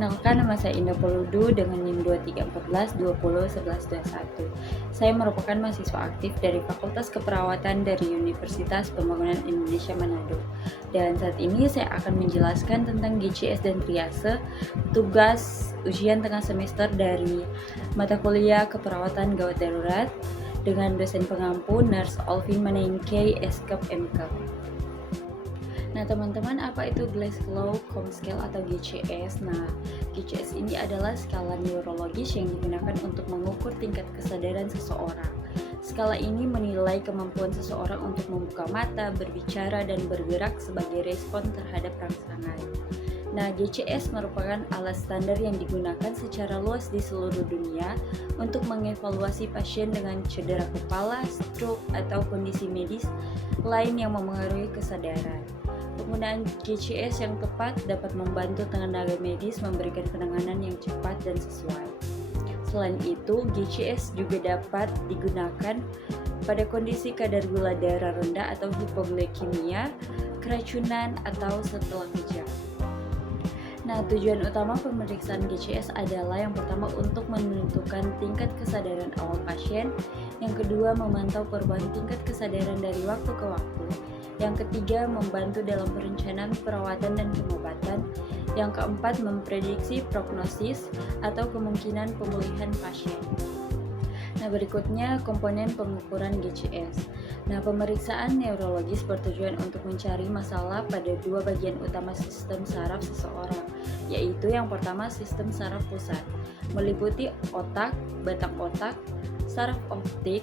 Perkenalkan, nama saya Indah Poludu dengan NIM 2314201121. Saya merupakan mahasiswa aktif dari Fakultas Keperawatan dari Universitas Pembangunan Indonesia Manado. Dan saat ini saya akan menjelaskan tentang GCS dan triase, tugas ujian tengah semester dari mata kuliah Keperawatan Gawat Darurat dengan dosen pengampu Nurse Olvin Manengkei Eskep MK. Nah teman-teman, apa itu Glasgow Coma Scale atau GCS? Nah, GCS ini adalah skala neurologis yang digunakan untuk mengukur tingkat kesadaran seseorang. Skala ini menilai kemampuan seseorang untuk membuka mata, berbicara, dan bergerak sebagai respon terhadap rangsangan. Nah, GCS merupakan alat standar yang digunakan secara luas di seluruh dunia untuk mengevaluasi pasien dengan cedera kepala, stroke, atau kondisi medis lain yang memengaruhi kesadaran. Penggunaan GCS yang tepat dapat membantu tenaga medis memberikan penanganan yang cepat dan sesuai. Selain itu, GCS juga dapat digunakan pada kondisi kadar gula darah rendah atau hipoglikemia, keracunan, atau setelah kejang. Nah, tujuan utama pemeriksaan GCS adalah yang pertama untuk menentukan tingkat kesadaran awal pasien, yang kedua memantau perubahan tingkat kesadaran dari waktu ke waktu, yang ketiga membantu dalam perencanaan perawatan dan pengobatan, yang keempat memprediksi prognosis atau kemungkinan pemulihan pasien. Nah, berikutnya komponen pengukuran GCS. Nah, pemeriksaan neurologis bertujuan untuk mencari masalah pada dua bagian utama sistem saraf seseorang, yaitu yang pertama sistem saraf pusat, meliputi otak, batang otak, saraf optik,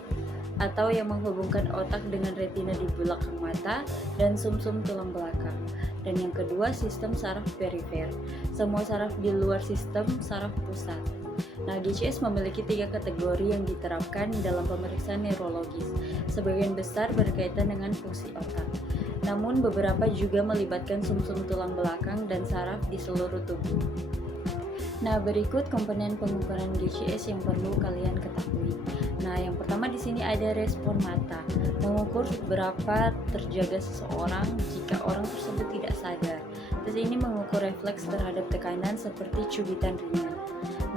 atau yang menghubungkan otak dengan retina di belakang mata dan sumsum tulang belakang. Dan yang kedua, sistem saraf perifer, semua saraf di luar sistem saraf pusat. Nah, GCS memiliki 3 kategori yang diterapkan dalam pemeriksaan neurologis. Sebagian besar berkaitan dengan fungsi otak. Namun beberapa juga melibatkan sumsum tulang belakang dan saraf di seluruh tubuh. Nah, berikut komponen pengukuran GCS yang perlu kalian ketahui. Nah, yang pertama di sini ada respon mata, mengukur seberapa terjaga seseorang jika orang tersebut tidak sadar. Tes ini mengukur refleks terhadap tekanan seperti cubitan ringan.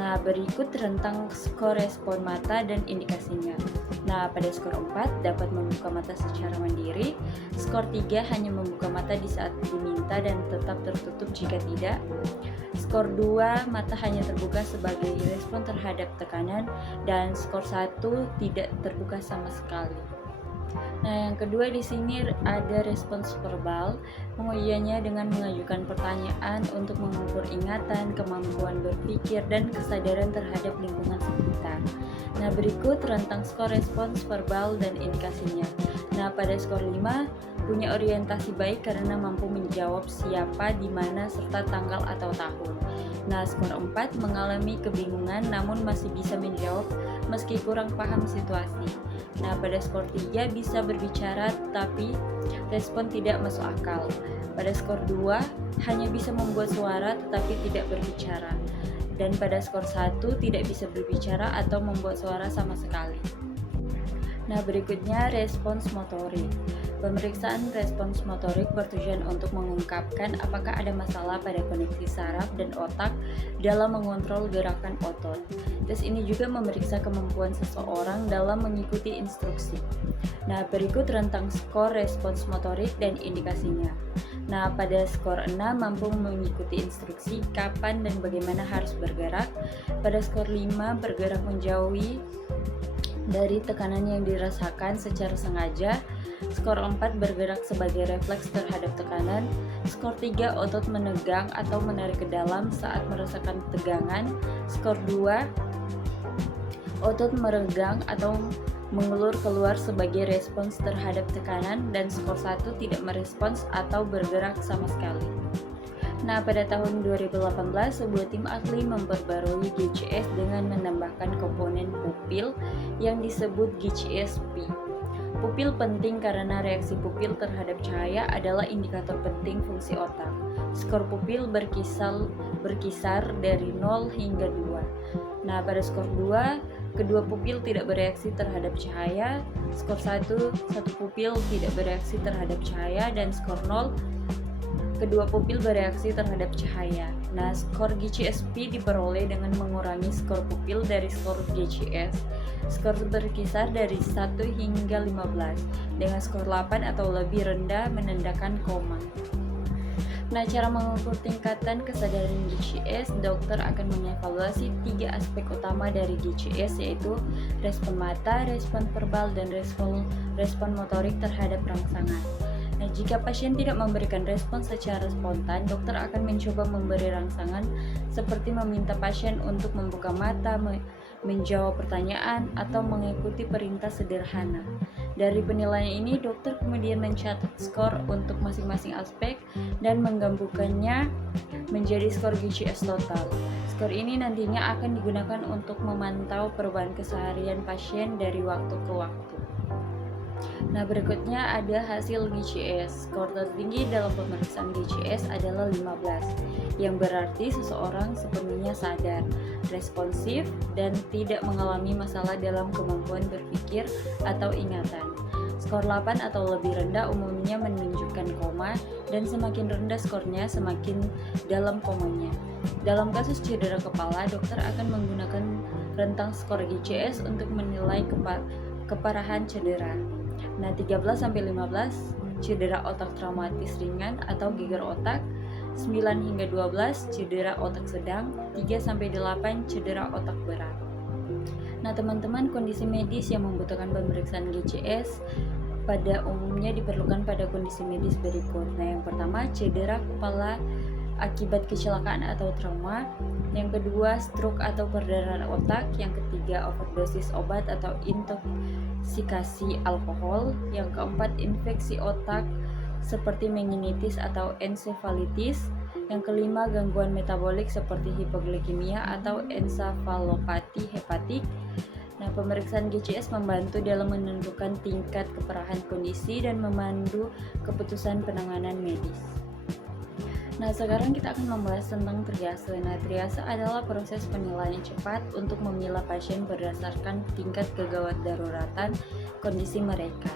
Nah, berikut rentang skor respon mata dan indikasinya. Nah, pada skor 4 dapat membuka mata secara mandiri, skor 3 hanya membuka mata di saat diminta dan tetap tertutup jika tidak. Skor 2 mata hanya terbuka sebagai respon terhadap tekanan, dan skor 1 tidak terbuka sama sekali. Nah, yang kedua di sini ada respons verbal. Pengujiannya dengan mengajukan pertanyaan untuk mengukur ingatan, kemampuan berpikir, dan kesadaran terhadap lingkungan sekitar. Nah, berikut rentang skor respons verbal dan indikasinya. Nah, pada skor 5 punya orientasi baik karena mampu menjawab siapa, di mana, serta tanggal atau tahun. Nah, skor 4 mengalami kebingungan namun masih bisa menjawab meski kurang paham situasi. Nah, pada skor 3 bisa berbicara tapi respon tidak masuk akal. Pada skor 2 hanya bisa membuat suara tetapi tidak berbicara. Dan pada skor 1 tidak bisa berbicara atau membuat suara sama sekali. Nah, berikutnya respons motorik. Pemeriksaan respons motorik bertujuan untuk mengungkapkan apakah ada masalah pada koneksi saraf dan otak dalam mengontrol gerakan otot. Tes ini juga memeriksa kemampuan seseorang dalam mengikuti instruksi. Nah, berikut rentang skor respons motorik dan indikasinya. Nah, pada skor 6 mampu mengikuti instruksi kapan dan bagaimana harus bergerak. Pada skor 5 bergerak menjauhi dari tekanan yang dirasakan secara sengaja. Skor 4 bergerak sebagai refleks terhadap tekanan. Skor 3 otot menegang atau menarik ke dalam saat merasakan tegangan. Skor 2 otot meregang atau mengulur keluar sebagai respons terhadap tekanan, dan skor 1 tidak merespons atau bergerak sama sekali. Nah, pada tahun 2018, sebuah tim ahli memperbarui GCS dengan menambahkan komponen pupil yang disebut GCS-P. Pupil penting karena reaksi pupil terhadap cahaya adalah indikator penting fungsi otak. Skor pupil berkisar dari 0 hingga 2. Nah, pada skor 2, kedua pupil tidak bereaksi terhadap cahaya. Skor 1, satu pupil tidak bereaksi terhadap cahaya, dan skor 0, kedua pupil bereaksi terhadap cahaya. Nah, skor GCSP diperoleh dengan mengurangi skor pupil dari skor GCS. Skor berkisar dari 1 hingga 15, dengan skor 8 atau lebih rendah menandakan koma. Nah, cara mengukur tingkatan kesadaran GCS, dokter akan mengevaluasi 3 aspek utama dari GCS, yaitu respon mata, respon verbal, dan respon motorik terhadap rangsangan. Nah, jika pasien tidak memberikan respon secara spontan, dokter akan mencoba memberi rangsangan seperti meminta pasien untuk membuka mata, menjawab pertanyaan, atau mengikuti perintah sederhana. Dari penilaian ini, dokter kemudian mencatat skor untuk masing-masing aspek dan menggabungkannya menjadi skor GCS total. Skor ini nantinya akan digunakan untuk memantau perubahan keseharian pasien dari waktu ke waktu. Nah, berikutnya ada hasil GCS. Skor tertinggi dalam pemeriksaan GCS adalah 15, yang berarti seseorang sepenuhnya sadar, responsif, dan tidak mengalami masalah dalam kemampuan berpikir atau ingatan. Skor 8 atau lebih rendah umumnya menunjukkan koma, dan semakin rendah skornya semakin dalam komanya. Dalam kasus cedera kepala, dokter akan menggunakan rentang skor GCS untuk menilai keparahan cedera. Nah, 13-15 cedera otak traumatis ringan atau gegar otak, 9 hingga 12 cedera otak sedang, 3-8 cedera otak berat. Nah, teman-teman, kondisi medis yang membutuhkan pemeriksaan GCS pada umumnya diperlukan pada kondisi medis berikut. Nah, yang pertama, cedera kepala akibat kecelakaan atau trauma. Yang kedua, stroke atau perdarahan otak. Yang ketiga, overdosis obat atau intoxikasi alkohol. Yang keempat, infeksi otak seperti meningitis atau ensefalitis. Yang kelima, gangguan metabolik seperti hipoglikemia atau ensefalopati hepatik. Nah, pemeriksaan GCS membantu dalam menentukan tingkat keparahan kondisi dan memandu keputusan penanganan medis. Nah, sekarang kita akan membahas tentang triase. Nah, triase adalah proses penilaian cepat untuk memilah pasien berdasarkan tingkat kegawat daruratan kondisi mereka,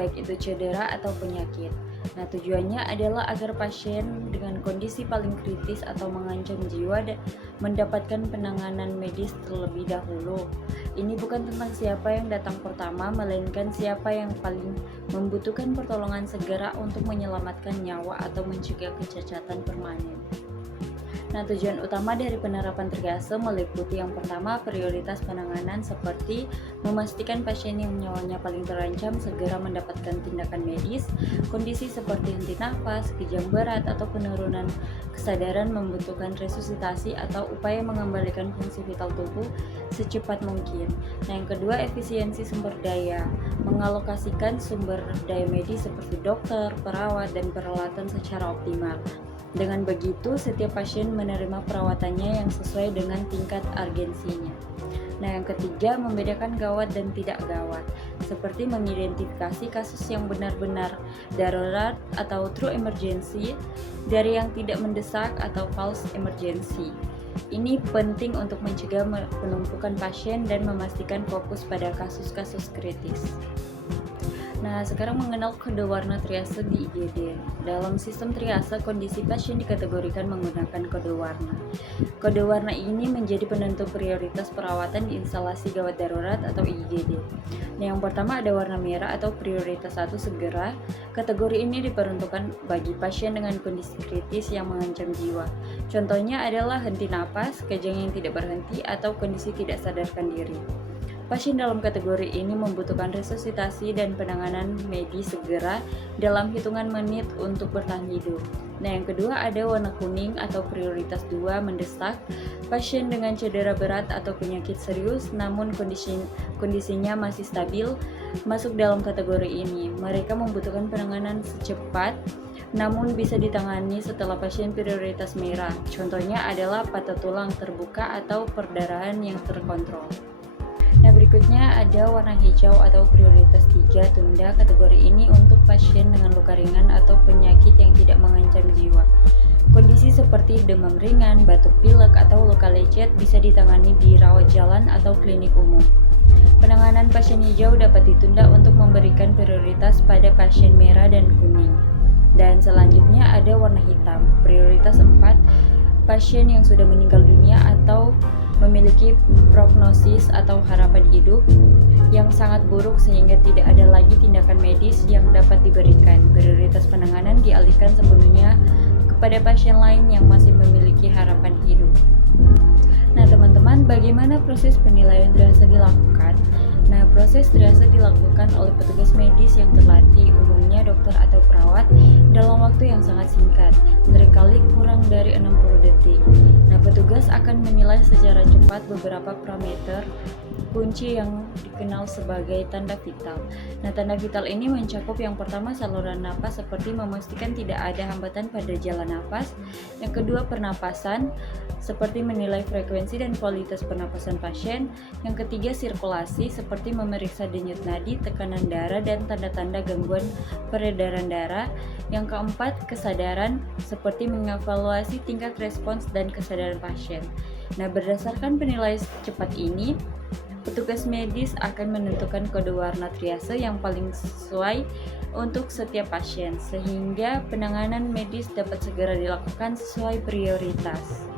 baik itu cedera atau penyakit. Nah, tujuannya adalah agar pasien dengan kondisi paling kritis atau mengancam jiwa mendapatkan penanganan medis terlebih dahulu. Ini bukan tentang siapa yang datang pertama, melainkan siapa yang paling membutuhkan pertolongan segera untuk menyelamatkan nyawa atau mencegah kecacatan permanen. Nah, tujuan utama dari penerapan triase meliputi yang pertama, prioritas penanganan seperti memastikan pasien yang nyawanya paling terancam segera mendapatkan tindakan medis. Kondisi seperti henti nafas, kejang berat, atau penurunan kesadaran membutuhkan resusitasi atau upaya mengembalikan fungsi vital tubuh secepat mungkin. Nah, yang kedua, efisiensi sumber daya, mengalokasikan sumber daya medis seperti dokter, perawat, dan peralatan secara optimal. Dengan begitu, setiap pasien menerima perawatannya yang sesuai dengan tingkat urgensinya. Nah, yang ketiga, membedakan gawat dan tidak gawat, seperti mengidentifikasi kasus yang benar-benar darurat atau true emergency dari yang tidak mendesak atau false emergency. Ini penting untuk mencegah penumpukan pasien dan memastikan fokus pada kasus-kasus kritis. Nah, sekarang mengenal kode warna triase di IGD. Dalam sistem triase, kondisi pasien dikategorikan menggunakan kode warna. Kode warna ini menjadi penentu prioritas perawatan di instalasi gawat darurat atau IGD. Nah, yang pertama ada warna merah atau prioritas 1 segera. Kategori ini diperuntukkan bagi pasien dengan kondisi kritis yang mengancam jiwa. Contohnya adalah henti napas, kejang yang tidak berhenti, atau kondisi tidak sadarkan diri. Pasien dalam kategori ini membutuhkan resusitasi dan penanganan medis segera dalam hitungan menit untuk bertahan hidup. Nah, yang kedua ada warna kuning atau prioritas 2 mendesak. Pasien dengan cedera berat atau penyakit serius namun kondisinya masih stabil masuk dalam kategori ini. Mereka membutuhkan penanganan secepat namun bisa ditangani setelah pasien prioritas merah. Contohnya adalah patah tulang terbuka atau perdarahan yang terkontrol. Nah, berikutnya ada warna hijau atau prioritas 3 tunda. Kategori ini untuk pasien dengan luka ringan atau penyakit yang tidak mengancam jiwa. Kondisi seperti demam ringan, batuk pilek, atau luka lecet bisa ditangani di rawat jalan atau klinik umum. Penanganan pasien hijau dapat ditunda untuk memberikan prioritas pada pasien merah dan kuning. Dan selanjutnya ada warna hitam. Prioritas 4, pasien yang sudah meninggal dunia atau memiliki prognosis atau harapan hidup yang sangat buruk sehingga tidak ada lagi tindakan medis yang dapat diberikan. Prioritas penanganan dialihkan sepenuhnya kepada pasien lain yang masih memiliki harapan hidup. Nah teman-teman, bagaimana proses penilaian triase dilakukan? Nah, proses triase dilakukan oleh petugas medis yang terlatih, umumnya dokter atau perawat, dalam waktu yang sangat singkat, seringkali kurang dari 60 detik. Nah, petugas akan menilai secara cepat beberapa parameter kunci yang dikenal sebagai tanda vital. Nah, tanda vital ini mencakup yang pertama saluran napas seperti memastikan tidak ada hambatan pada jalan napas. Yang kedua pernapasan seperti menilai frekuensi dan kualitas pernapasan pasien. Yang ketiga sirkulasi seperti memeriksa denyut nadi, tekanan darah dan tanda-tanda gangguan peredaran darah. Yang keempat kesadaran seperti mengevaluasi tingkat respons dan kesadaran pasien. Nah, berdasarkan penilaian cepat ini, petugas medis akan menentukan kode warna triase yang paling sesuai untuk setiap pasien, sehingga penanganan medis dapat segera dilakukan sesuai prioritas.